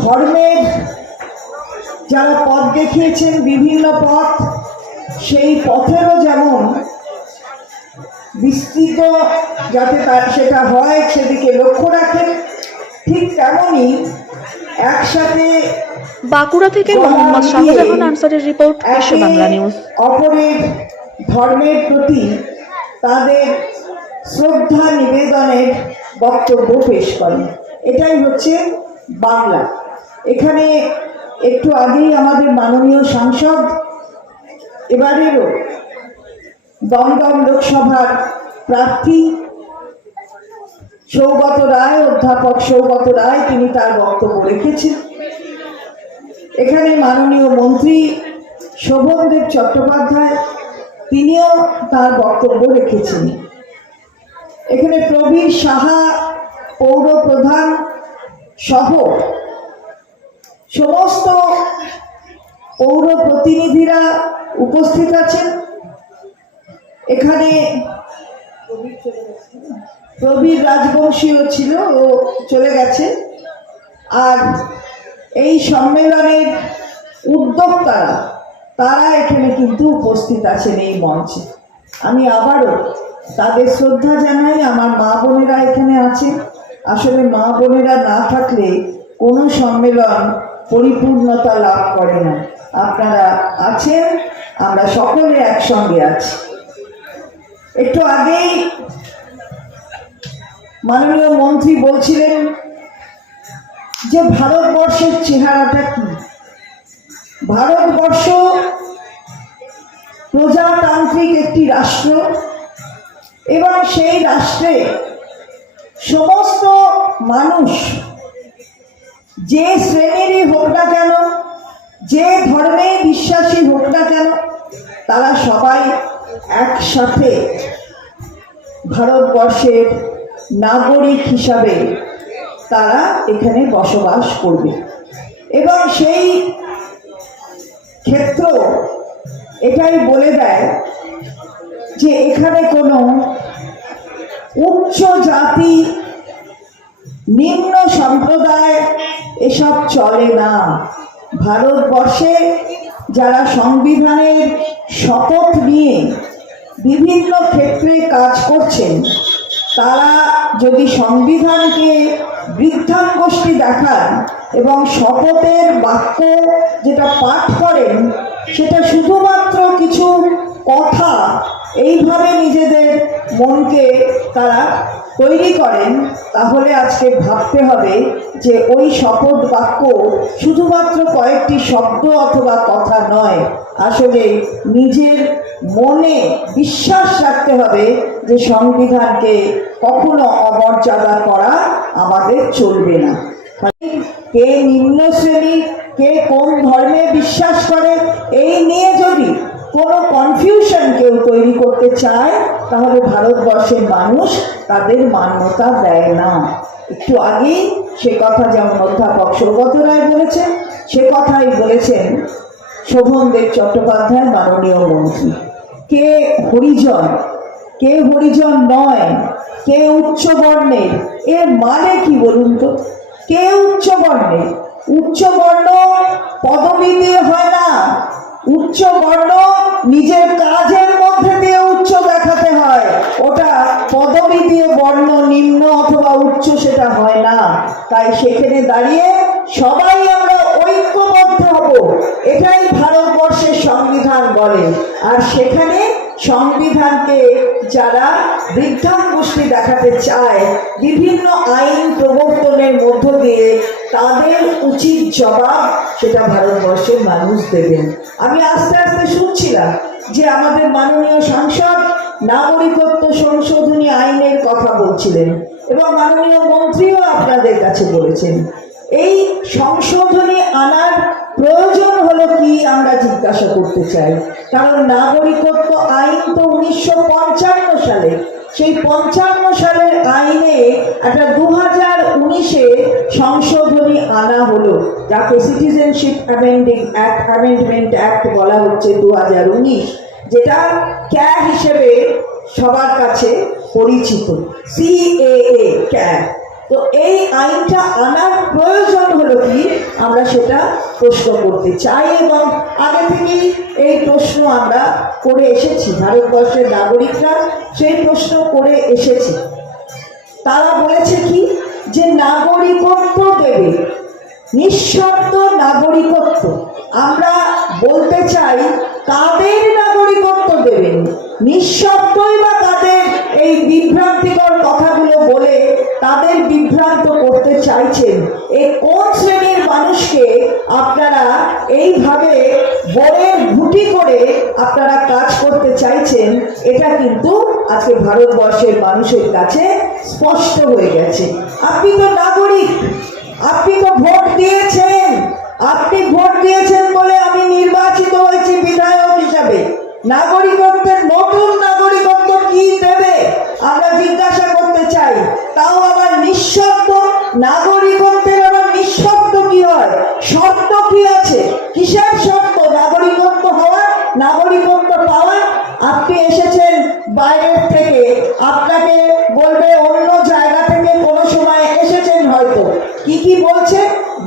ধর্মের যারা পথ দেখিয়েছেন, বিভিন্ন পথ, সেই পথেরও যেমন বিস্তৃত যাতে সেটা হয় সেদিকে লক্ষ্য রাখেন, ঠিক তেমনই একসাথে বাঁকুড়া থেকে মোহাম্মদ শাহজাহান আনসারের রিপোর্ট, বিশ্ব বাংলা নিউজ। অপরের ধর্মের প্রতি তাদের শ্রদ্ধা নিবেদনের বক্তব্য পেশ করেন। এটাই হচ্ছে বাংলা। এখানে একটু আগেই আমাদের মাননীয় সাংসদ, এবারেরও দমদম লোকসভার প্রার্থী সৌগত রায়, অধ্যাপক সৌগত রায়, তিনি তার বক্তব্য রেখেছেন। এখানে মাননীয় মন্ত্রী শোভনদেব চট্টোপাধ্যায়, তিনিও তার বক্তব্য রেখেছেন। এখানে প্রবীর সাহা পৌর প্রধান সহ সমস্ত পৌর প্রতিনিধিরা উপস্থিত আছেন। এখানে প্রবীর রাজবংশীও ছিল, ও চলে গেছে। আর এই সম্মেলনের উদ্যোক্তারা তারা এখানে কিন্তু উপস্থিত আছেন এই মঞ্চে। আমি আবারও তাদের শ্রদ্ধা জানাই। আমার মা বোনেরা এখানে আছেন। আসলে মা বোনেরা না থাকলে কোনো সম্মেলন পরিপূর্ণতা লাভ করে না। আপনারা আছেন, আমরা সকলে একসঙ্গে আছি। একটু আগেই মাননীয় মন্ত্রী বলছিলেন যে ভারতবর্ষের চেহারাটা কি। ভারতবর্ষ প্রজাতান্ত্রিক একটি রাষ্ট্র, এবং সেই রাষ্ট্রে সমস্ত মানুষ যে শ্রেণীরই হোক না কেন, যে ধর্মে বিশ্বাসী হোক না কেন, তারা সবাই একসাথে ভারতবর্ষের নাগরিক হিসাবে তারা এখানে বসবাস করবে। এবং সেই ক্ষেত্র এটাই বলে দেয় যে এখানে কোনো উচ্চ জাতি, নিম্ন সম্প্রদায় এসব চলে না। ভারতবর্ষে যারা সংবিধানের শপথ নিয়ে বিভিন্ন ক্ষেত্রে কাজ করছেন, তারা যদি সংবিধানকে বৃদ্ধাঙ্গুষ্টি দেখান এবং শপথের বাক্য যেটা পাঠ করেন সেটা শুধুমাত্র কিছু কথা এইভাবে নিজেদের মনকে তারা তৈরি করেন, তাহলে আজকে ভাবতে হবে যে ওই শপথ বাক্য শুধুমাত্র কয়েকটি শব্দ অথবা কথা নয়। আসলে নিজের মনে বিশ্বাস রাখতে হবে যে সংবিধানকে কখনো অমর্যাদা করা আমাদের চলবে না। কে নিম্ন শ্রেণী, কে কোন ধর্মে বিশ্বাস করে, এই নিয়ে যদি কোনো কনফিউশন কেউ তৈরি করতে চায়, তাহলে ভারতবর্ষের মানুষ তাদের মান্যতা দেয় না। একটু আগেই সে কথা যেমন অধ্যাপক সৌগত রায় বলেছেন, সে কথাই বলেছেন শোভনদেব চট্টোপাধ্যায় মাননীয় মন্ত্রী। কে হরিজন, কে হরিজন নয়, কে উচ্চ বর্ণের, এর মানে কি বলুন তো? কে উচ্চ বর্ণের? উচ্চ বর্ণ পদবি দিয়ে হয় না। উচ্চ বর্ণ নিজের কাজের মধ্যে দিয়ে উচ্চ দেখাতে হয়। ওটা পদবি দিয়ে বর্ণ নিম্ন অথবা উচ্চ সেটা হয় না। তাই সেখানে দাঁড়িয়ে সবাই আমরা ঐক্যবদ্ধ হব, এটাই ভারতবর্ষের সংবিধান বলে। আর সেখানে সংবিধানকে যারা বৃদ্ধাঙ্গুষ্টি দেখাতে চায় বিভিন্ন আইন প্রবর্তনের মধ্য দিয়ে, তাদের উচিত জবাব সেটা ভারতবর্ষের মানুষ দেবেন। আমি আস্তে আস্তে শুনছিলাম যে আমাদের মাননীয় সাংসদ নাগরিকত্ব সংশোধনী আইনের কথা বলছিলেন, এবং মাননীয় মন্ত্রীও আপনাদের কাছে বলেছেন। এই সংশোধনী আনার প্রয়োজন হলো কি আমরা জিজ্ঞাসা করতে চাই। কারণ নাগরিকত্ব আইন তো 1955 সালে, সেই 55 সালের আইনে একটা 2019-এ সংশোধনী আনা হলো, যাকে সিটিজেনশিপ অ্যামেন্ডমেন্ট অ্যাক্ট বলা হচ্ছে 2019, যেটা ক্যা হিসেবে সবার কাছে পরিচিত, CAA ক্যা। তো এই আইনটা আনার প্রয়োজন হলো কি, আমরা সেটা প্রশ্ন করতে চাই এবং আগে থেকেই এই প্রশ্ন আমরা করে এসেছি। ভারতবর্ষের নাগরিকরা সেই প্রশ্ন করে এসেছে। তারা বলেছে কি, যে নাগরিকত্ব দেবে, নিঃশর্ত নাগরিকত্ব। আমরা বলতে চাই, কাদের নাগরিকত্ব দেবেন, নিঃশর্তই বা কাদের? এই বিভ্রান্তিকর কথাগুলো বলে তাদের বিভ্রান্ত করতে চাইছেন। এই কোন শ্রেণীর মানুষকে আপনারা এইভাবে বরের ঘুঁটি করে আপনারা কাজ করতে চাইছেন, এটা কিন্তু আজকে ভারতবর্ষের মানুষের কাছে স্পষ্ট হয়ে গেছে। আপনি তো নাগরিক, আপনি তো ভোট দিয়েছেন, আপনি ভোট দিয়েছেন বলে আমি নির্বাচিত হয়েছি বিধায়ক হিসাবে। নাগরিকত্বের নতুন নাগরিকত্ব কি দেবে আমরা জিজ্ঞাসা করতে চাই। তাও আবার নিঃশর্ত নাগরিকত্বের, আবার নিঃশর্ত কি হয়? শর্ত কি আছে? কিসের শর্ত নাগরিকত্ব হওয়ার, নাগরিকত্ব পাওয়ার? আপনি এসেছেন বাইরের থেকে, আপনাকে বলবে অন্য জায়গা থেকে কোনো সময় এসেছেন হয়তো, কি কি বলছে?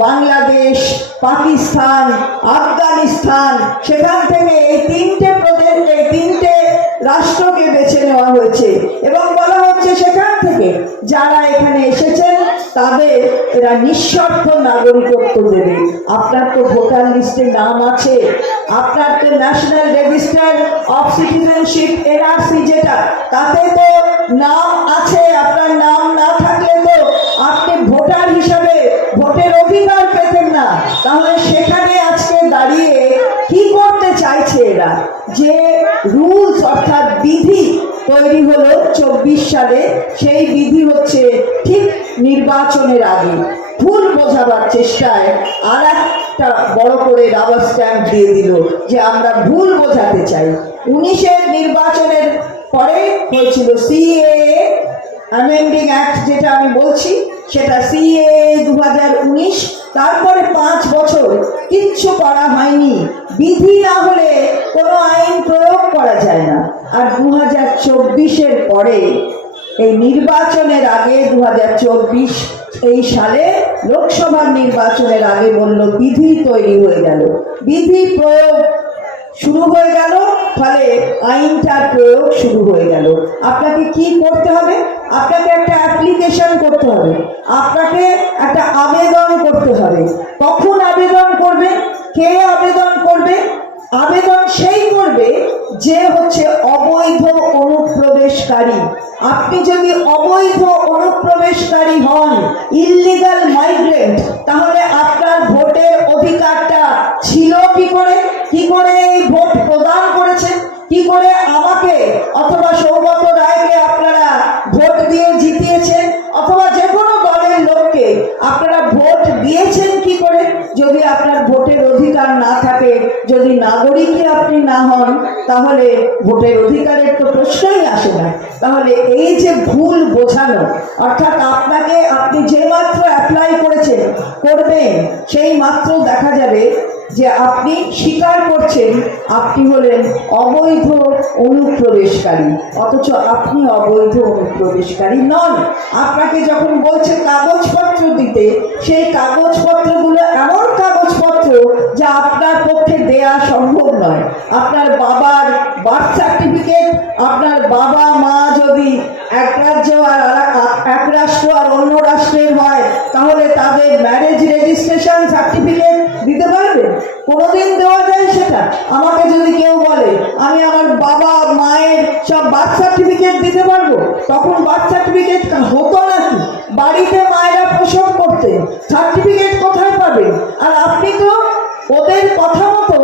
বাংলাদেশ, পাকিস্তান, আফগানিস্তান, সেখান থেকে এই তিনটে প্রদেশ, এই তিনটে রাষ্ট্রকে বেছে নেওয়া হয়েছে এবং বলা হচ্ছে সেখান থেকে যারা এখানে এসেছেন তাদের এরা নিঃশর্ত নাগরিকত্ব দেবে। আপনার তো ভোটার লিস্টে নাম আছে, আপনার তো national register of citizenship NRC যেটা, তাতে তো নাম আছে। আপনার নাম না থাকলে তো আপনি ভোটার হিসাবে ভোটের অধিকার পেতেন না। তাহলে সেখানে আজকে দাঁড়িয়ে কি করতে চাইছে এরা? যে রুলস অর্থাৎ বিধি তৈরি হলো 24 সালে, সেই বিধি হচ্ছে ঠিক নির্বাচনের আগে ভুল বোঝাবার চেষ্টায় আর একটা বড় করে রাবার স্ট্যাম্প দিয়ে দিল যে আমরা ভুল বোঝাতে চাই। 19-এর নির্বাচনের পরে হয়েছিল সিএএ অ্যামেন্ডিং অ্যাক্ট, যেটা আমি বলছি সেটা সিএএ 2019। তারপরে 5 বছর কিচ্ছু করা হয়নি। বিধি না হলে কোনো আইন প্রয়োগ করা যায় না। আর 2024-এর পরে এই নির্বাচনের আগে 2024 এই সালে লোকসভার নির্বাচনের আগে বলল বিধি তৈরি হয়ে গেল, বিধি প্রয়োগ শুরু হয়ে গেল, ফলে আইনটার প্রয়োগ শুরু হয়ে গেল। আপনাকে কি করতে হবে? আপনাকে একটা অ্যাপ্লিকেশন করতে হবে, আপনাকে একটা আবেদন করতে হবে। কখন আবেদন করবে? কে আবেদন করবে? আবেদন সেই করবে যে হচ্ছে অবৈধ অনুপ্রবেশকারী। আপনি যদি অবৈধ অনুপ্রবেশকারী হন, ইললিগাল মাইগ্রেন্ট, তাহলে আপনার ভোটের অধিকারটা ছিল কি করে? কি করে এই ভোট প্রদান করেছেন? কি করে আমাকে অথবা সৌগত রায়কে আপনারা ভোট দিয়ে জিতিয়েছেন, অথবা যে কোনো দলের লোককে আপনারা ভোট দিয়েছেন কি করে? যদি আপনার ভোটের অধিকার না থাকে, যদি নাগরিকই আপনি না হন, তাহলে ভোটের অধিকারের তো প্রশ্নই আসে না। তাহলে এই যে ভুল বোঝানো, অর্থাৎ আপনাকে, আপনি যে মাত্র অ্যাপ্লাই করেছেন, করবেন, সেই মাত্র দেখা যাবে যে আপনি স্বীকার করছেন আপনি হলেন অবৈধ অনুপ্রবেশকারী, অথচ আপনি অবৈধ অনুপ্রবেশকারী নন। আপনাকে যখন বলছে কাগজপত্র দিতে, সেই কাগজপত্রগুলো এমন কাগজপত্র যা আপনার পক্ষে দেয়া সম্ভব নয়। আপনার বাবার বার্থ সার্টিফিকেট, আপনার বাবা মা যদি এক রাজ্য আর এক রাষ্ট্র আর অন্য রাষ্ট্রের হয়, তাহলে তাদের ম্যারেজ রেজিস্ট্রেশন সার্টিফিকেট দিতে পারবে? কোনোদিন দেওয়া যায় সেটা? আমাকে যদি কেউ বলে আমি আমার বাবা মায়ের সব বার্থ সার্টিফিকেট দিতে পারবো, তখন বার্থ সার্টিফিকেট হতো নাকি? বাড়িতে মায়েরা প্রসব করতেন, সার্টিফিকেট কোথায় পাবেন? আর আপনি তো ওদের কথা মতো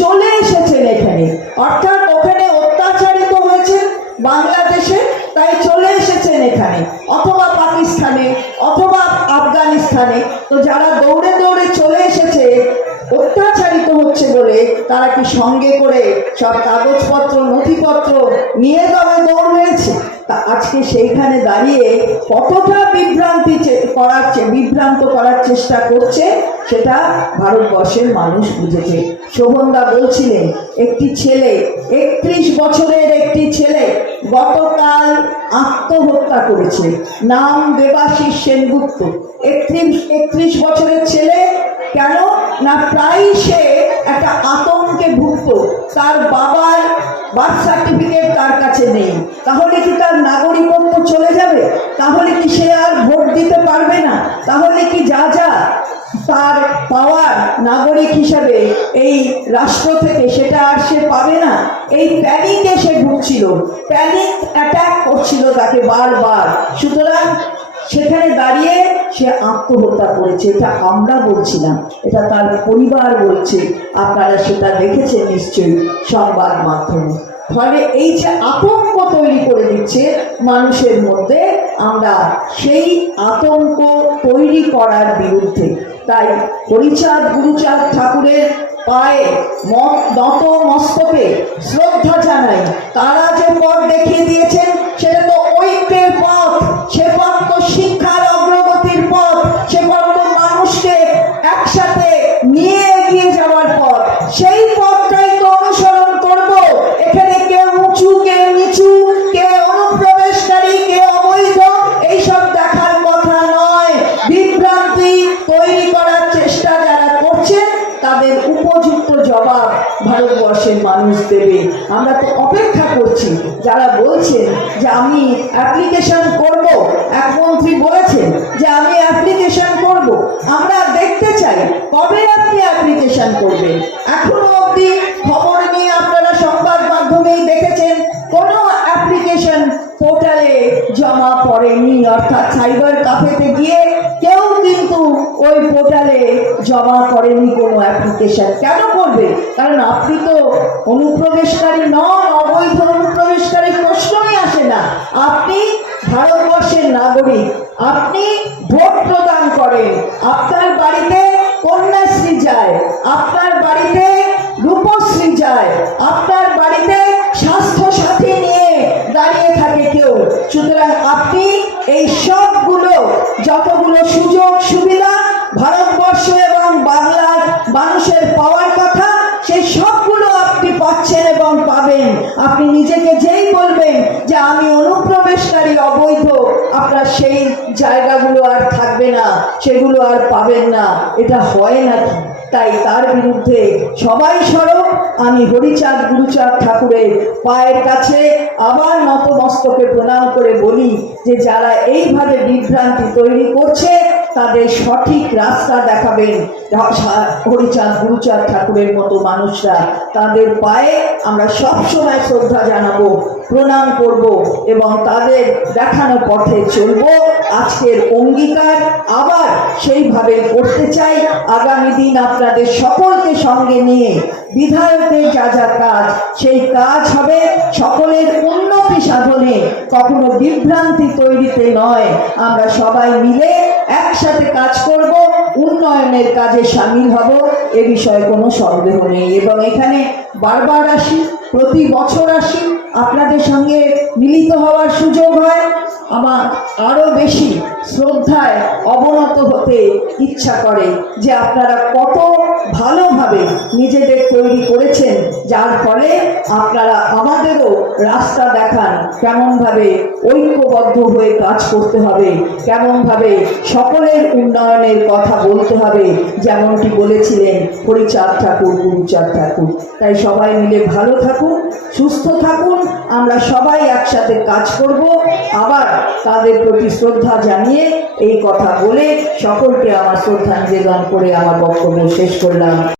চলে এসেছেন এখানে, অর্থাৎ ওখানে অত্যাচারিত হয়েছেন বাংলাদেশে, তাই চলে এসেছেন এখানে, অথবা পাকিস্তানে, অথবা আফগানিস্তানে। তো যারা দৌড়ে দৌড়ে চলে এসেছে অত্যাচারিত হচ্ছে বলে, তারা কি সঙ্গে করে সব কাগজপত্র নথিপত্র নিয়ে তবে দৌড় মেরেছে? তা আজকে সেইখানে দাঁড়িয়ে কতটা বিভ্রান্ত করার চেষ্টা করছে সেটা ভারতবর্ষের মানুষ বুঝেছে। শোভনদা বলছিলেন একটি ছেলে, 31 বছরের একটি ছেলে গতকাল আত্মহত্যা করেছে, নাম দেবাশিস সেনগুপ্ত। 31 বছরের ছেলে, কেন না প্রায় সে একটা আতঙ্কে ভুগত। তার বাবার বার্থ সার্টিফিকেট তার কাছে নেই, তাহলে কি তার নাগরিকত্ব চলে যাবে? তাহলে কি সে আর ভোট দিতে পারবে না? তাহলে কি যা যা তার পাওয়ার নাগরিক হিসাবে এই রাষ্ট্র থেকে সেটা আর সে পাবে না? এই প্যানিকে সে ভুগছিল, প্যানিক অ্যাটাক করছিল তাকে বারবার। সুতরাং সেখানে দাঁড়িয়ে সে আত্মহত্যা করেছে। এটা আমরা বলছিলাম, এটা তার পরিবার বলছে। আপনারা সেটা দেখেছেন নিশ্চয়ই সংবাদ মাধ্যমে। ফলে এই যে আতঙ্ক তৈরি করে দিচ্ছে মানুষের মধ্যে, আমরা সেই আতঙ্ক তৈরি করার বিরুদ্ধে। তাই হরিচাঁদ গুরুচাঁদ ঠাকুরের পায়ে নত মস্তকে শ্রদ্ধা জানাই। তারা যে পথ দেখিয়ে দিয়েছেন সেটা তো ঐক্যের পথ, সে পথ তো শিক্ষার অগ্রগতির পথ, সে পথ তো মানুষকে একসাথে নিয়ে এগিয়ে যাওয়ার পথ। সেই পথটাই তো অনুসরণ করব। এখানে কেউ উঁচু, কে নিচু, কে অনুপ্রবেশকারী, কে অবৈধ, এইসব দেখার কথা নয়। বিভ্রান্তি তৈরি করার চেষ্টা যারা করছেন তাদের উপযুক্ত জবাব ভারতবর্ষের মানুষ দেবে। আমরা তো অপেক্ষা করছি। যারা বলছেন যে আমি অ্যাপ্লিকেশন করব, এক মন্ত্রী বলেছেন যে আমি অ্যাপ্লিকেশন করব, আমরা দেখতে চাই কবে আপনি অ্যাপ্লিকেশন করবেন। এখনো অবধি খবর নিয়ে আপনারা সংবাদ মাধ্যমেই দেখেছেন কোনো অ্যাপ্লিকেশন পোর্টালে জমা পড়েনি, অর্থাৎ সাইবার ক্যাফেতে গিয়ে কেউ কিন্তু ওই পোর্টালে জমা করেনি কোনো অ্যাপ্লিকেশন। কেন করবে? কারণ আপনি তো অনুপ্রবেশকারী নন, অবৈধ অনুপ্রবেশকারী প্রশ্নই আসে না। আপনি ভারতবর্ষের নাগরিক, আপনি ভোট প্রদান করেন, আপনার বাড়িতে কন্যাশ্রী যায়, আপনার বাড়িতে রূপশ্রী যায়, আপনার বাড়িতে স্বাস্থ্য সাথী নিয়ে দাঁড়িয়ে থাকে কেউ। সুতরাং আপনি এই সবগুলো যতগুলো সুযোগ সুবিধা ভারতবর্ষ এবং বাংলার মানুষের পাওয়ার কথা, সেই সবগুলো আপনি পাচ্ছেন এবং পাবেন। আপনি নিজেকে যেই বলবেন যে আমি অনুপ্রবেশকারী, অবৈধ, আপনার সেই জায়গাগুলো আর থাকবে না, সেগুলো আর পাবেন না। এটা হয় নাকি? তাই তার বিরুদ্ধে সবাই সরব। আমি হরিচাঁদ গুরুচাঁদ ঠাকুরের পায়ের কাছে আবার নতমস্তকে প্রণাম করে বলি যে যারা এইভাবে বিভ্রান্তি তৈরি করছে তাদের সঠিক রাস্তা দেখাবেন হরিচাঁদ গুরুচাঁদ ঠাকুরের মতো মানুষরা। তাদের পায়ে আমরা সবসময় শ্রদ্ধা জানাবো, প্রণাম করব এবং তাদের দেখানো পথে চলব। আজকের অঙ্গীকার আবার সেইভাবে করতে চাই। আগামী দিন আপনাদের সকলকে সঙ্গে নিয়ে বিধায়কের যা যা কাজ, সেই কাজ হবে সকলের উন্নতি সাধনে, কখনো বিভ্রান্তি তৈরিতে নয়। আমরা সবাই মিলে একসাথে কাজ করব, উন্নয়নের কাজে সামিল হব, এ বিষয়ে কোনো সন্দেহ নেই। এবং এখানে বারবার আসি, প্রতি বছর আসি, আপনাদের সঙ্গে মিলিত হওয়ার সুযোগ হয়। আমার আরো বেশি শ্রদ্ধায় অবনত হতে ইচ্ছা করে যে আপনারা কত ভালোভাবে নিজেদের তৈরি করেছেন, যার ফলে আপনারা আমাদেরও রাস্তা দেখান কেমনভাবে ঐক্যবদ্ধ হয়ে কাজ করতে হবে, কেমনভাবে সকলের উন্নয়নের কথা বলতে হবে, যেমনটি বলেছিলেন হরিচাঁদ ঠাকুর, গুরুচাঁদ ঠাকুর। তাই সবাই মিলে ভালো থাকুন, সুস্থ থাকুন, আমরা সবাই একসাথে কাজ করব। আবার তাদের প্রতি শ্রদ্ধা জানিয়ে এই কথা বলে সকলকে আমার শ্রদ্ধা নিবেদন করে আমার বক্তব্য শেষ করলাম।